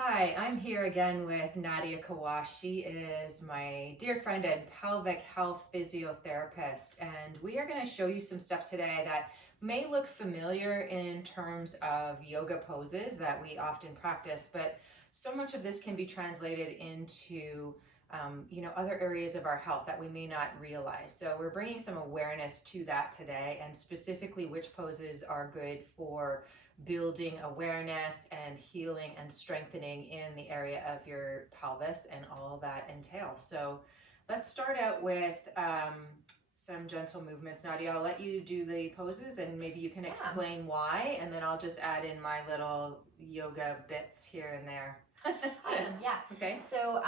Hi, I'm here again with Nadia Qahwash. She is my dear friend and pelvic health physiotherapist, and we are going to show you some stuff today that may look familiar in terms of yoga poses that we often practice, but so much of this can be translated into other areas of our health that we may not realize. So we're bringing some awareness to that today, and specifically which poses are good for building awareness and healing and strengthening in the area of your pelvis and all that entails. So let's start out with some gentle movements. Nadia, I'll let you do the poses and maybe you can explain why, and then I'll just add in my little yoga bits here and there. Awesome, yeah. Okay. So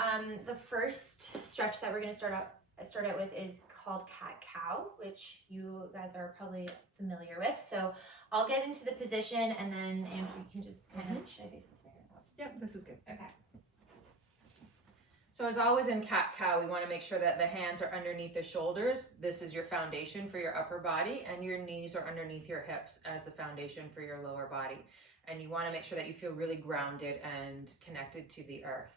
the first stretch that we're going to start out with is called cat-cow, which you guys are probably familiar with. So I'll get into the position, and then Andrew, you can just kind of, should I face this way? Yep, this is good. Okay. So as always in cat-cow, we want to make sure that the hands are underneath the shoulders. This is your foundation for your upper body, and your knees are underneath your hips as the foundation for your lower body. And you want to make sure that you feel really grounded and connected to the earth.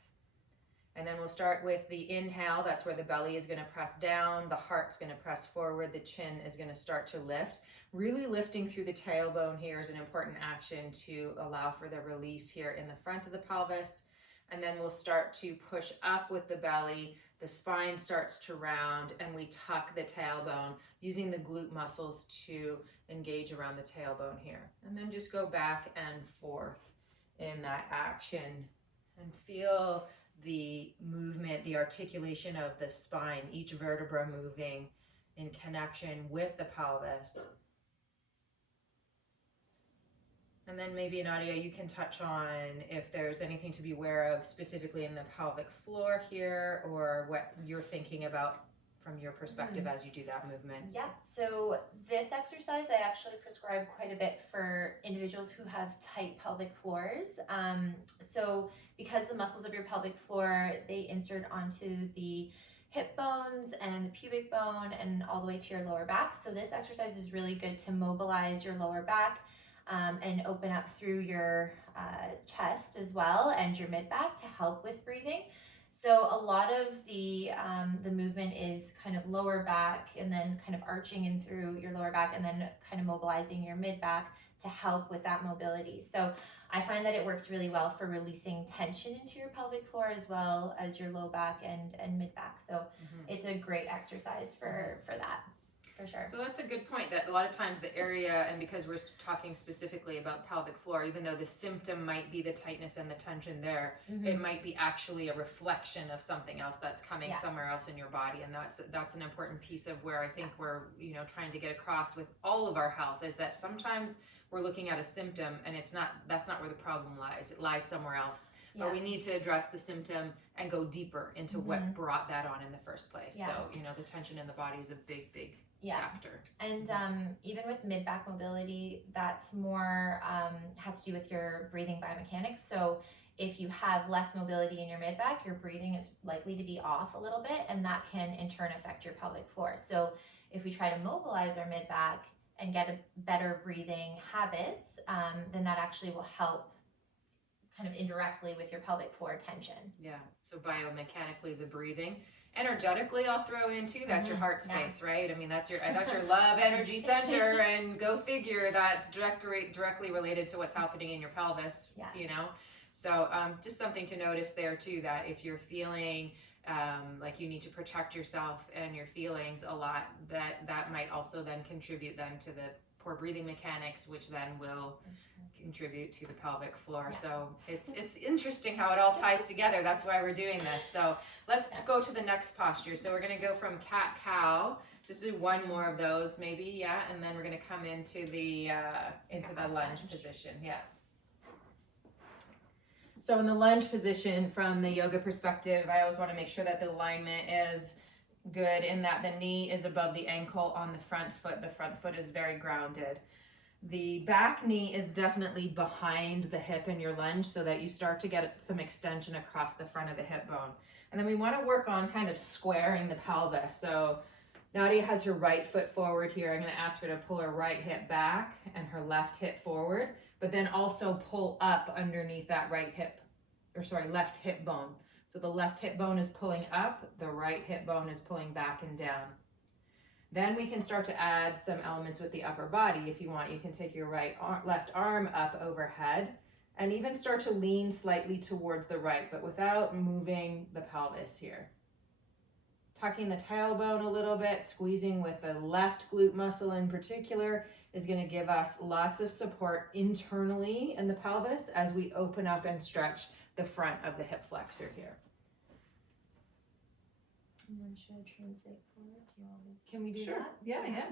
And then we'll start with the inhale. That's where the belly is going to press down, the heart's going to press forward, the chin is going to start to lift. Really lifting through the tailbone here is an important action to allow for the release here in the front of the pelvis. And then we'll start to push up with the belly, the spine starts to round, and we tuck the tailbone using the glute muscles to engage around the tailbone here. And then just go back and forth in that action and feel the movement, the articulation of the spine, each vertebra moving in connection with the pelvis. And then maybe, Nadia, you can touch on if there's anything to be aware of specifically in the pelvic floor here, or what you're thinking about from your perspective as you do that movement. Yeah, so this exercise I actually prescribe quite a bit for individuals who have tight pelvic floors. So because the muscles of your pelvic floor, they insert onto the hip bones and the pubic bone and all the way to your lower back. So this exercise is really good to mobilize your lower back and open up through your chest as well, and your mid-back to help with breathing. So a lot of the movement is kind of lower back and then kind of arching in through your lower back and then kind of mobilizing your mid-back to help with that mobility. So I find that it works really well for releasing tension into your pelvic floor as well as your low back and mid-back. So it's a great exercise for that. For sure. So that's a good point, that a lot of times the area, and because we're talking specifically about pelvic floor, even though the symptom might be the tightness and the tension there, it might be actually a reflection of something else that's coming somewhere else in your body. And that's an important piece of where I think we're trying to get across with all of our health, is that sometimes we're looking at a symptom and that's not where the problem lies. It lies somewhere else. But we need to address the symptom and go deeper into what brought that on in the first place. So, the tension in the body is a big factor. And even with mid-back mobility, that's more has to do with your breathing biomechanics. So if you have less mobility in your mid-back, your breathing is likely to be off a little bit, and that can in turn affect your pelvic floor. So if we try to mobilize our mid-back and get a better breathing habits, then that actually will help kind of indirectly with your pelvic floor tension. Yeah, so biomechanically the breathing. Energetically, I'll throw in too, that's your heart space, right? I mean, that's your love energy center, and go figure, that's directly related to what's happening in your pelvis, So just something to notice there too, that if you're feeling like you need to protect yourself and your feelings a lot, that might also then contribute then to the poor breathing mechanics, which then will contribute to the pelvic floor. So it's interesting how it all ties together. That's why we're doing this. So let's go to the next posture. So we're going to go from cat-cow. Just do one more of those maybe, and then we're going to come into the lunge position. So in the lunge position, from the yoga perspective, I always want to make sure that the alignment is good, in that the knee is above the ankle on the front foot. The front foot is very grounded. The back knee is definitely behind the hip in your lunge, so that you start to get some extension across the front of the hip bone. And then we want to work on kind of squaring the pelvis. So Nadia has her right foot forward here. I'm going to ask her to pull her right hip back and her left hip forward, but then also pull up underneath that right hip left hip bone. So the left hip bone is pulling up, the right hip bone is pulling back and down. Then we can start to add some elements with the upper body. If you want, you can take your left arm up overhead and even start to lean slightly towards the right, but without moving the pelvis here. Tucking the tailbone a little bit, squeezing with the left glute muscle in particular is going to give us lots of support internally in the pelvis as we open up and stretch the front of the hip flexor here. And then should I translate forward? Do you want me? Can we do Sure. that? Yeah.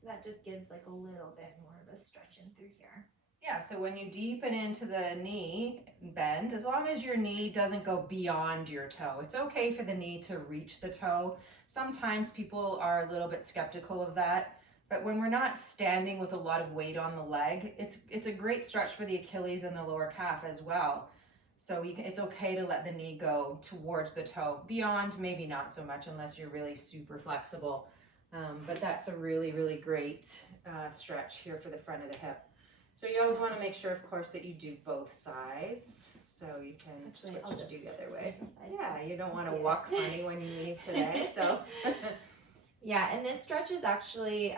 So that just gives like a little bit more of a stretch in through here. Yeah, so when you deepen into the knee bend, as long as your knee doesn't go beyond your toe, it's okay for the knee to reach the toe. Sometimes people are a little bit skeptical of that, but when we're not standing with a lot of weight on the leg, it's a great stretch for the Achilles and the lower calf as well. So it's okay to let the knee go towards the toe. Beyond, maybe not so much unless you're really super flexible. But that's a really, really great stretch here for the front of the hip. So you always want to make sure, of course, that you do both sides. So you can switch to do the other way. Yeah, you don't want to walk funny when you leave today. So yeah, and this stretch is actually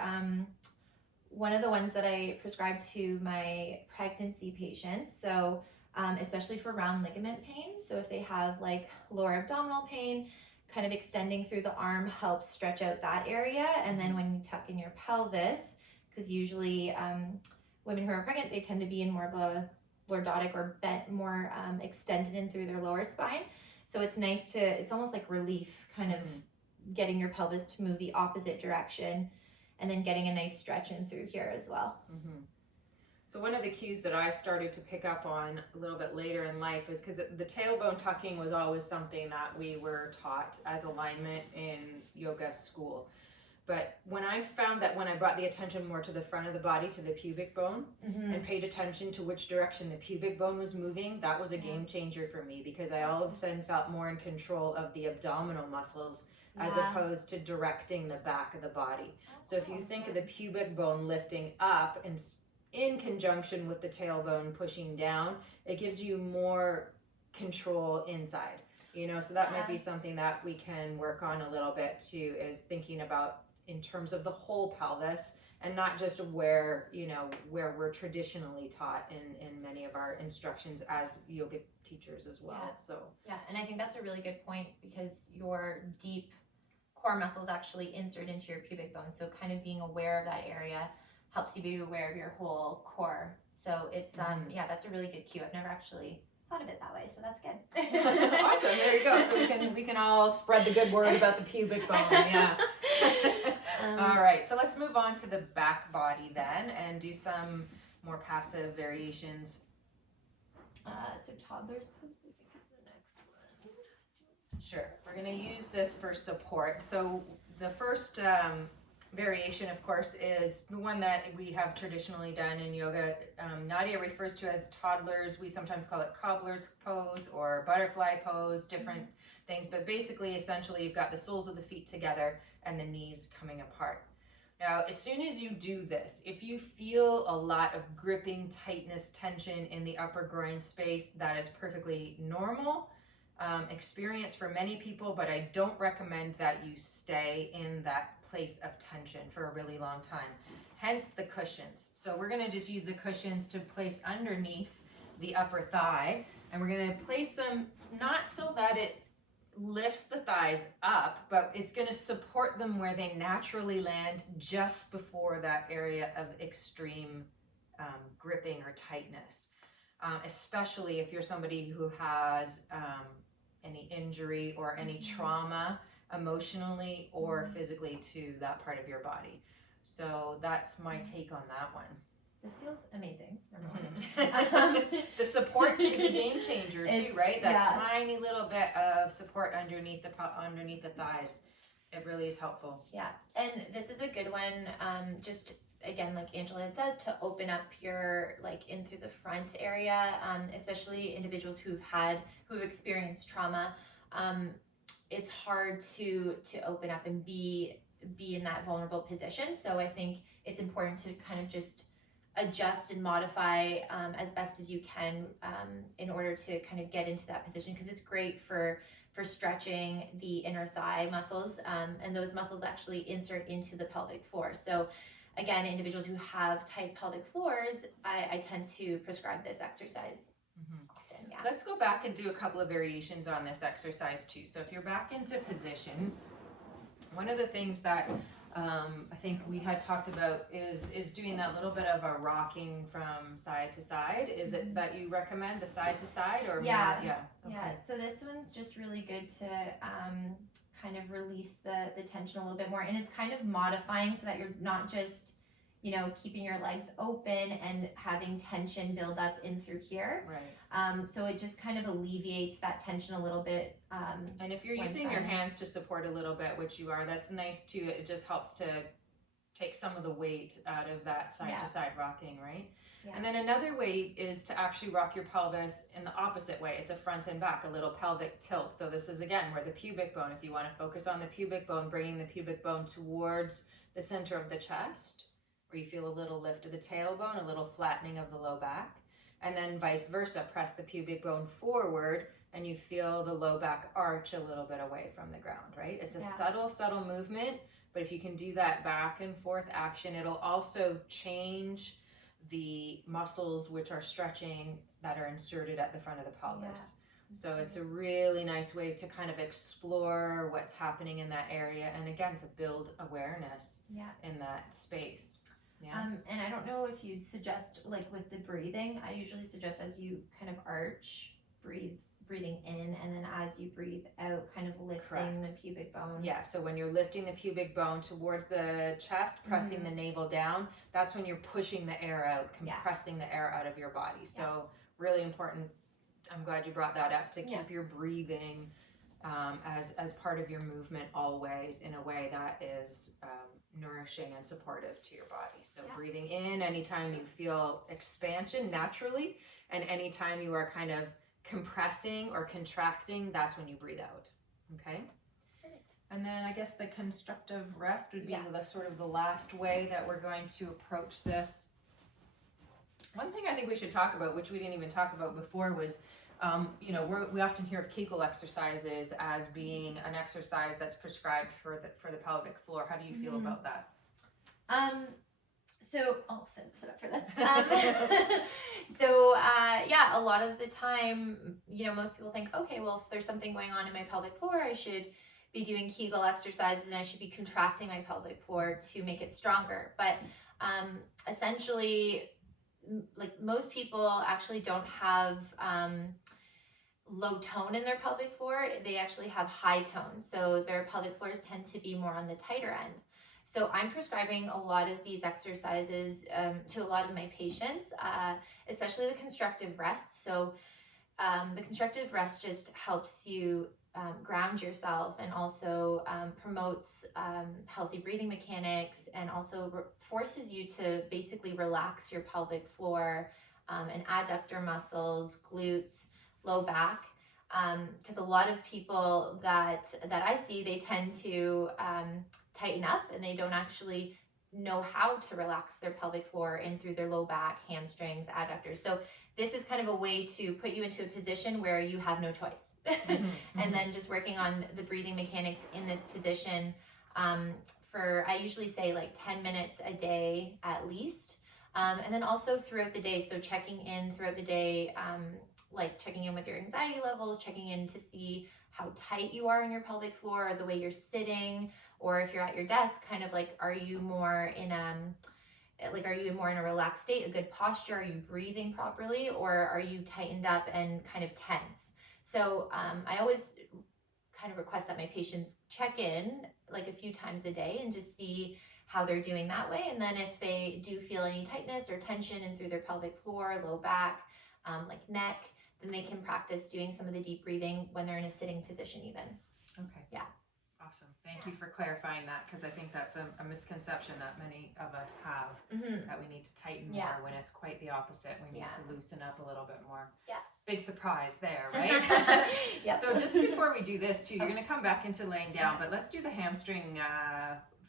one of the ones that I prescribe to my pregnancy patients. So especially for round ligament pain. So if they have like lower abdominal pain, kind of extending through the arm helps stretch out that area. And then when you tuck in your pelvis, because usually women who are pregnant, they tend to be in more of a lordotic or bent, more extended in through their lower spine. So it's nice it's almost like relief, kind of getting your pelvis to move the opposite direction and then getting a nice stretch in through here as well. Mm-hmm. So one of the cues that I started to pick up on a little bit later in life is because the tailbone tucking was always something that we were taught as alignment in yoga school. But when I found that when I brought the attention more to the front of the body, to the pubic bone, and paid attention to which direction the pubic bone was moving, that was a game changer for me, because I all of a sudden felt more in control of the abdominal muscles as opposed to directing the back of the body. So if you think of the pubic bone lifting up and in conjunction with the tailbone pushing down, it gives you more control inside, so that might be something that we can work on a little bit too, is thinking about in terms of the whole pelvis and not just where we're traditionally taught in many of our instructions as yoga teachers as well. Yeah, and I think that's a really good point, because your deep core muscles actually insert into your pubic bone, so kind of being aware of that area helps you be aware of your whole core. So it's that's a really good cue. I've never actually thought of it that way, so that's good. Awesome, there you go. So we can all spread the good word about the pubic bone. Yeah. All right, so let's move on to the back body then and do some more passive variations. So Toddlers Pose, I think, is the next one. Sure, we're going to use this for support. So the first variation, of course, is the one that we have traditionally done in yoga. Nadia refers to as toddlers. We sometimes call it cobbler's pose or butterfly pose, different things. But basically, essentially, you've got the soles of the feet together and the knees coming apart. Now, as soon as you do this, if you feel a lot of gripping, tightness, tension in the upper groin space, that is perfectly normal experience for many people, but I don't recommend that you stay in that place of tension for a really long time. Hence the cushions. So we're going to just use the cushions to place underneath the upper thigh, and we're going to place them not so that it lifts the thighs up, but it's going to support them where they naturally land, just before that area of extreme gripping or tightness, especially if you're somebody who has any injury or any trauma emotionally or physically to that part of your body. So that's my take on that one. This feels amazing. The support is a game changer too, right? That tiny little bit of support underneath the thighs, it really is helpful. Yeah, and this is a good one. Just again, like Angela had said, to open up your in through the front area, especially individuals who've experienced trauma. It's hard to open up and be in that vulnerable position. So I think it's important to kind of just adjust and modify as best as you can in order to kind of get into that position, because it's great for stretching the inner thigh muscles, and those muscles actually insert into the pelvic floor. So again, individuals who have tight pelvic floors, I tend to prescribe this exercise. Often, yeah. Let's go back and do a couple of variations on this exercise too. So if you're back into position, one of the things that I think we had talked about is doing that little bit of a rocking from side to side. Is it that you recommend, the side to side, or yeah, more? Yeah. Okay. Yeah. So this one's just really good to kind of release the tension a little bit more, and it's kind of modifying so that you're not just, you know, keeping your legs open and having tension build up in through here. Right. So it just kind of alleviates that tension a little bit. And if you're using your hands to support a little bit, which you are, that's nice too. It just helps to take some of the weight out of that side to side rocking, right? Yeah. And then another way is to actually rock your pelvis in the opposite way. It's a front and back, a little pelvic tilt. So this is again where the pubic bone, if you want to focus on the pubic bone, bringing the pubic bone towards the center of the chest, where you feel a little lift of the tailbone, a little flattening of the low back, and then vice versa, press the pubic bone forward and you feel the low back arch a little bit away from the ground, right? It's a subtle movement, but if you can do that back and forth action, it'll also change the muscles which are stretching that are inserted at the front of the pelvis. So it's a really nice way to kind of explore what's happening in that area, and again, to build awareness in that space. Yeah. And I don't know if you'd suggest, like with the breathing, I usually suggest as you kind of arch, breathing in, and then as you breathe out, kind of lifting the pubic bone. Yeah, so when you're lifting the pubic bone towards the chest, pressing the navel down, that's when you're pushing the air out, compressing the air out of your body. So really important. I'm glad you brought that up, to keep your breathing as part of your movement always, in a way that is nourishing and supportive to your body. So breathing in anytime you feel expansion naturally, and anytime you are kind of compressing or contracting, that's when you breathe out. Okay. Perfect. And then I guess the constructive rest would be the sort of the last way that we're going to approach this. One thing I think we should talk about, which we didn't even talk about before, was you know, we often hear of Kegel exercises as being an exercise that's prescribed for the pelvic floor. How do you feel about that? So I'll set up for this. Yeah, a lot of the time, you know, most people think, okay, well, if there's something going on in my pelvic floor, I should be doing Kegel exercises and I should be contracting my pelvic floor to make it stronger. But essentially, like, most people actually don't have low tone in their pelvic floor. They actually have high tone. So their pelvic floors tend to be more on the tighter end. So I'm prescribing a lot of these exercises to a lot of my patients, especially the constructive rest. So the constructive rest just helps you ground yourself, and also promotes healthy breathing mechanics, and also forces you to basically relax your pelvic floor and adductor muscles, glutes, low back. Because a lot of people that I see, they tend to tighten up, and they don't actually know how to relax their pelvic floor in through their low back, hamstrings, adductors. So this is kind of a way to put you into a position where you have no choice. And then just working on the breathing mechanics in this position for, I usually say, like 10 minutes a day at least. And then also throughout the day, so checking in throughout the day, like checking in with your anxiety levels, checking in to see how tight you are in your pelvic floor, the way you're sitting, or if you're at your desk, kind of like, are you more in a relaxed state, a good posture? Are you breathing properly, or are you tightened up and kind of tense? So I always kind of request that my patients check in like a few times a day and just see how they're doing that way. And then if they do feel any tightness or tension in through their pelvic floor, low back, like neck, then they can practice doing some of the deep breathing when they're in a sitting position even. Okay. Yeah. Awesome. Thank you for clarifying that, because I think that's a misconception that many of us have, that we need to tighten more, when it's quite the opposite. We need to loosen up a little bit more. Yeah. Big surprise there, right? So just before we do this too, you're going to come back into laying down, but let's do the hamstring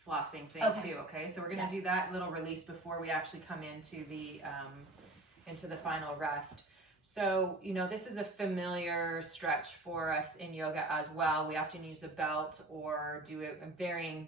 flossing thing too. Okay, so we're gonna do that little release before we actually come into the final rest. So, this is a familiar stretch for us in yoga as well. We often use a belt or do it in varying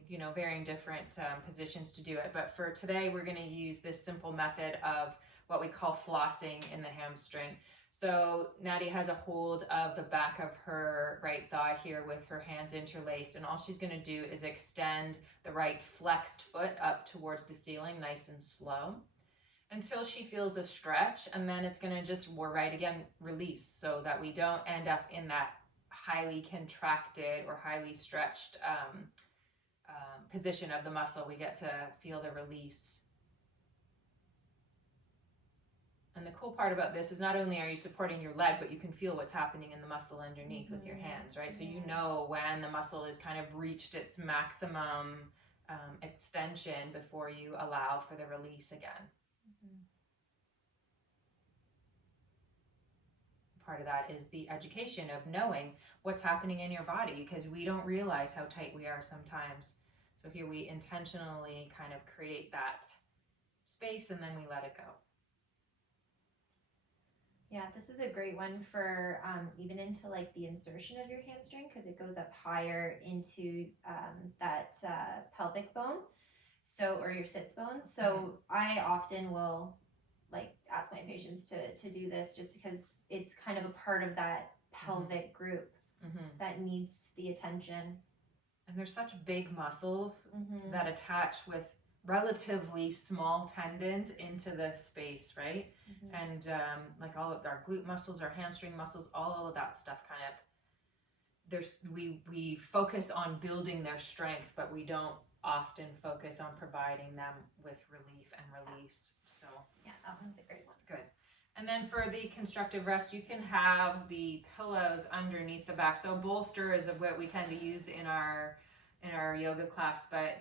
different positions to do it. But for today, we're going to use this simple method of what we call flossing in the hamstring. So Nadia has a hold of the back of her right thigh here with her hands interlaced. And all she's going to do is extend the right flexed foot up towards the ceiling, nice and slow, until she feels a stretch, and then it's going to just release, so that we don't end up in that highly contracted or highly stretched position of the muscle. We get to feel the release. And the cool part about this is not only are you supporting your leg, but you can feel what's happening in the muscle underneath with your hands, right? So you know when the muscle is kind of reached its maximum extension before you allow for the release again. Part of that is the education of knowing what's happening in your body, because we don't realize how tight we are sometimes. So here we intentionally kind of create that space, and then we let it go. Yeah, this is a great one for even into like the insertion of your hamstring, because it goes up higher into that pelvic bone, or your sits bone. So I often will ask my patients to do this, just because it's kind of a part of that pelvic group that needs the attention. And there's such big muscles that attach with relatively small tendons into the space, right? And like all of our glute muscles, our hamstring muscles, all of that stuff kind of, we focus on building their strength, but we don't often focus on providing them with relief and release. So yeah, that one's a great one. Good. And then for the constructive rest, you can have the pillows underneath the back. So bolster is what we tend to use in our yoga class, but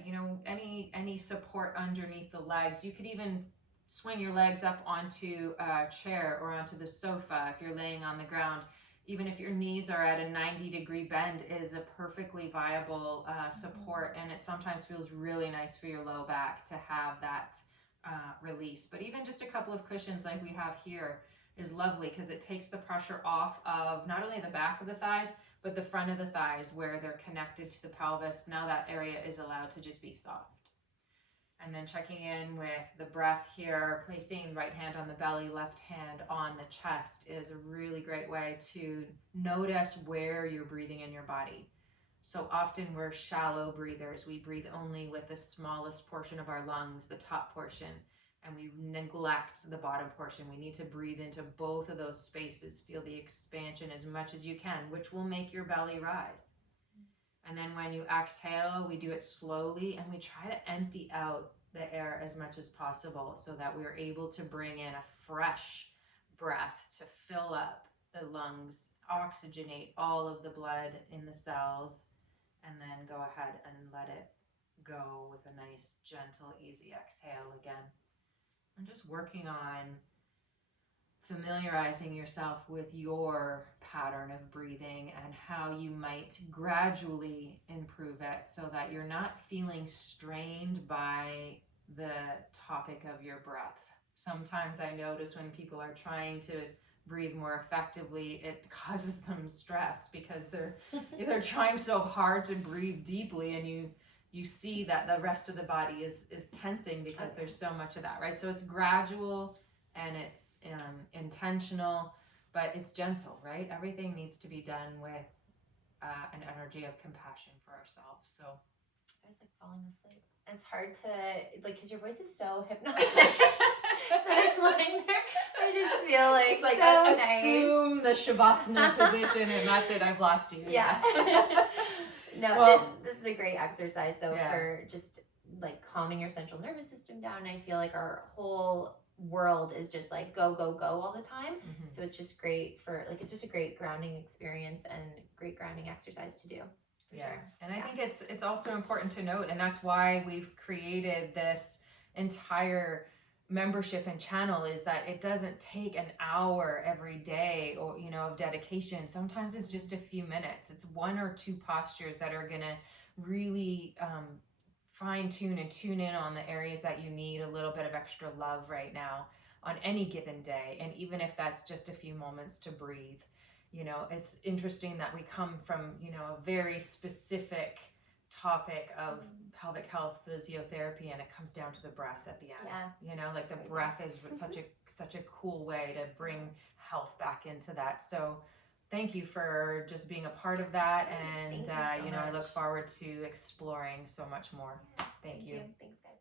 any support underneath the legs. You could even swing your legs up onto a chair or onto the sofa if you're laying on the ground. Even if your knees are at a 90-degree bend, is a perfectly viable support, and it sometimes feels really nice for your low back to have that release. But even just a couple of cushions like we have here is lovely, because it takes the pressure off of not only the back of the thighs, but the front of the thighs where they're connected to the pelvis. Now that area is allowed to just be soft. And then checking in with the breath here, placing right hand on the belly, left hand on the chest is a really great way to notice where you're breathing in your body. So often we're shallow breathers. We breathe only with the smallest portion of our lungs, the top portion, and we neglect the bottom portion. We need to breathe into both of those spaces. Feel the expansion as much as you can, which will make your belly rise. And then when you exhale, we do it slowly, and we try to empty out the air as much as possible, so that we're able to bring in a fresh breath to fill up the lungs, oxygenate all of the blood in the cells, and then go ahead and let it go with a nice, gentle, easy exhale again. And just working on familiarizing yourself with your pattern of breathing and how you might gradually improve it, so that you're not feeling strained by the topic of your breath. Sometimes I notice when people are trying to breathe more effectively, it causes them stress, because they're trying so hard to breathe deeply, and you see that the rest of the body is tensing because there's so much of that, right? So it's gradual and it's intentional, but it's gentle, right? Everything needs to be done with an energy of compassion for ourselves. So I was falling asleep. It's hard to because your voice is so hypnotic. So I'm lying there, I just feel like it's like so assume nice. The shavasana position, and that's it. I've lost you. Yeah. No, well, this is a great exercise though for just calming your central nervous system down. I feel like our whole world is just go all the time. So it's just great for it's just a great grounding experience and great grounding exercise to do. Sure. And I think it's also important to note, and that's why we've created this entire membership and channel, is that it doesn't take an hour every day or of dedication. Sometimes it's just a few minutes. It's one or two postures that are gonna really fine tune and tune in on the areas that you need a little bit of extra love right now on any given day. And even if that's just a few moments to breathe, you know, it's interesting that we come from, you know, a very specific topic of pelvic health physiotherapy, and it comes down to the breath at the end. You know, like the breath is such a cool way to bring health back into that. So thank you for just being a part of that. And Thank you so you know, I much. look forward to exploring so much more. Thank you. Thanks, guys.